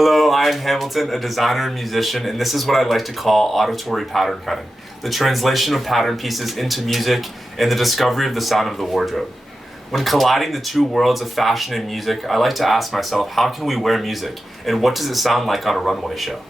Hello, I'm Hamilton, a designer and musician, and this is what I like to call auditory pattern cutting, the translation of pattern pieces into music and the discovery of the sound of the wardrobe. When colliding the two worlds of fashion and music, I like to ask myself, how can we wear music, and what does it sound like on a runway show?